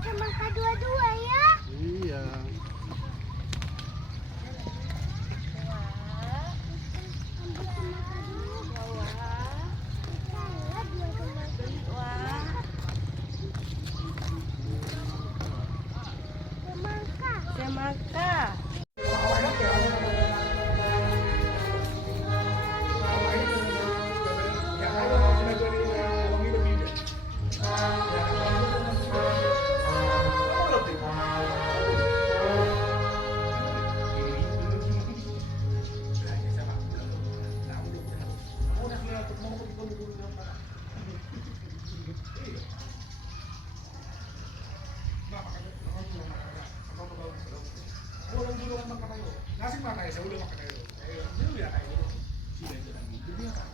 Semangka dua-dua ya. Iya. Semangka. Nasi makan ya, saya udah makan aja. Dia udah kayak gitu. Sudah jalan gitu dia kan.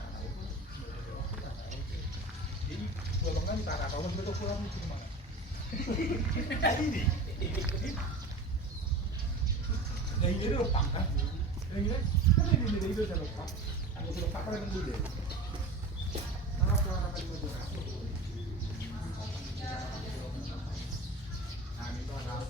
Jadi golongan tak ada kawan betul pulang itu mana? Ini. Nah ini udah pangkat. Yang ini kan ini itu saya lupa. Aku sudah pakai dengan dulu. Nah, aku akan dulu. Nah, ini tuh ada.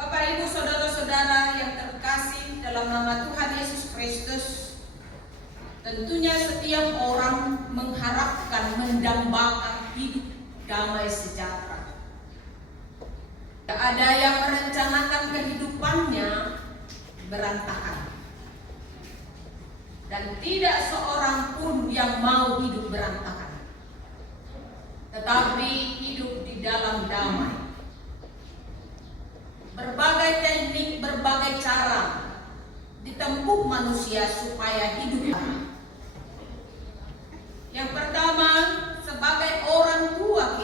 Bapak Ibu saudara-saudara yang terkasih dalam nama Tuhan Yesus Kristus, tentunya setiap orang mengharapkan mendambakan hidup damai sejahtera. Tidak ada yang merencanakan kehidupannya berantakan. Dan tidak seorang pun yang mau hidup berantakan, tetapi hidup di dalam damai. Berbagai teknik, berbagai cara ditempuh manusia supaya hidup damai. Yang pertama, sebagai orang tua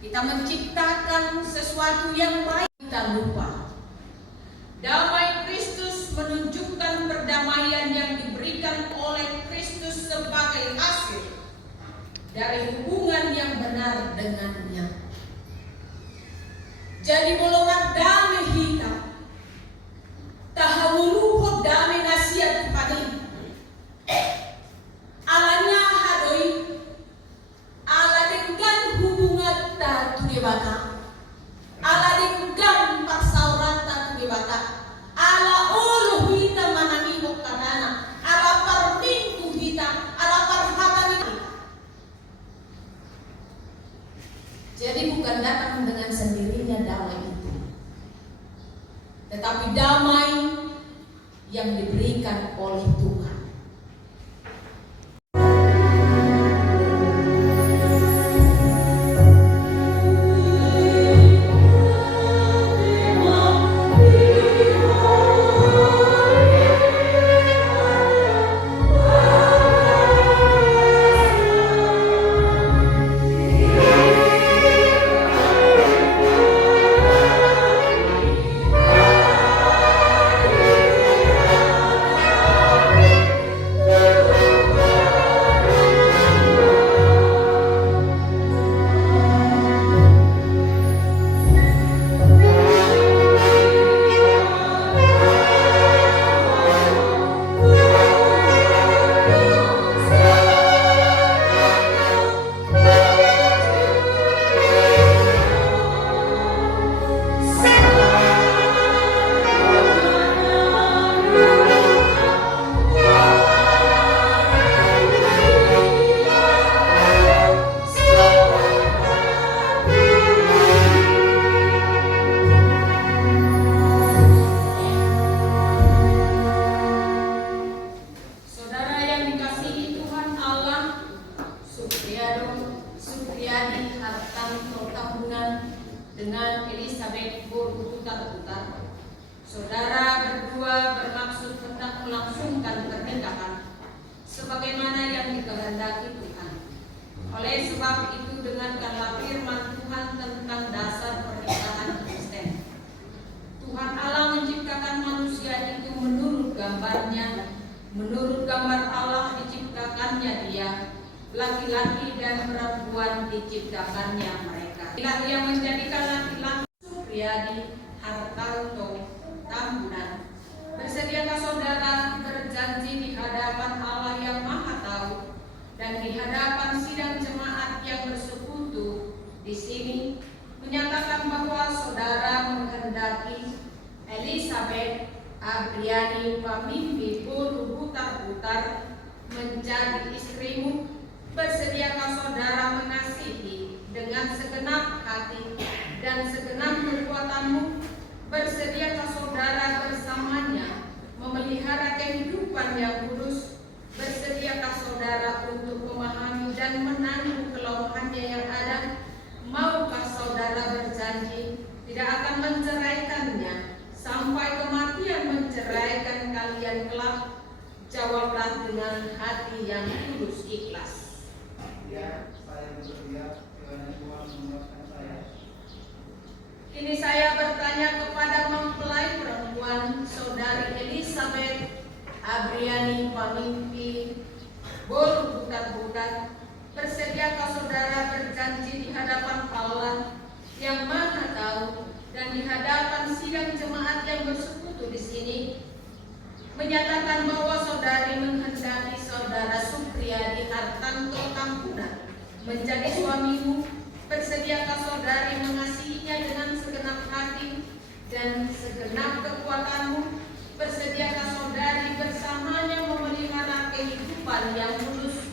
kita menciptakan sesuatu yang baik, kita lupa. Damai Kristus menunjukkan perdamaian yang diberikan oleh Kristus sebagai hasil dari hubungan yang benar dengannya. Jadi bolongan damai kita tahawuluhud damai nasihat kepada alanya hadoi ala dengan hubungan tak bata ala dengan parsauran tak bata ala ulu kita mananimok kanana ala parmingku kita ala parhatan kita. Jadi bukan datang dengan sendirinya damai itu, tetapi damai yang diberikan oleh Tuhan. dengan Elizabeth berputar-putar. Saudara berdua bermaksud hendak melangsungkan pernikahan sebagaimana yang dikehendaki Tuhan. Oleh sebab itu, dengarkanlah firman Tuhan tentang dasar pernikahan diciptakannya mereka. Inilah yang menjadikan laki-laki Supriyadi Hartanto Tambunan. Bersediakah saudara berjanji di hadapan Allah yang Maha Tahu dan di hadapan sidang jemaat yang bersekutu di sini menyatakan bahwa saudara menghendaki Elizabeth Abriani Pamimpi Bolu Butar-Butar menjadi istrimu? Bersediakah saudara mengasihi dengan segenap hati dan segenap kekuatanmu? Bersediakah saudara bersamanya memelihara kehidupan yang kudus? Bersediakah saudara untuk memahami dan menanggung kelemahannya yang ada? Maukah saudara berjanji tidak akan menceraikannya sampai kematian menceraikan kalian kelak? Jawablah dengan hati yang tulus ikhlas. Ya, saya bersedia. Kiranya Tuhan menguatkan saya. Kini saya bertanya kepada mempelai perempuan saudari Elizabeth Abriani Pamimpi Bolu Butar-Butar, bersediakah saudara berjanji di hadapan Allah yang Maha Tahu dan di hadapan sidang jemaat yang bersekutu di sini menyatakan bahwa saudari menghendaki saudara Supriyadi Hartanto Tambunan menjadi suamimu? Bersediakah saudari mengasihinya dengan segenap hati dan segenap kekuatanmu? Bersediakah saudari bersamanya memelihara kehidupan yang kudus?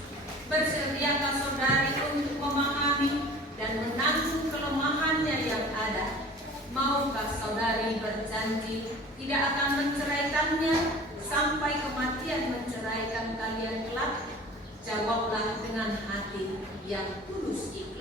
Bersediakah saudari untuk memahami dan menanggung kelemahannya yang ada? Maukah saudari berjanji tidak akan menceraikannya sampai kematian menceraikan kalian kelak? Jawablah dengan hati yang tulus ikhlas.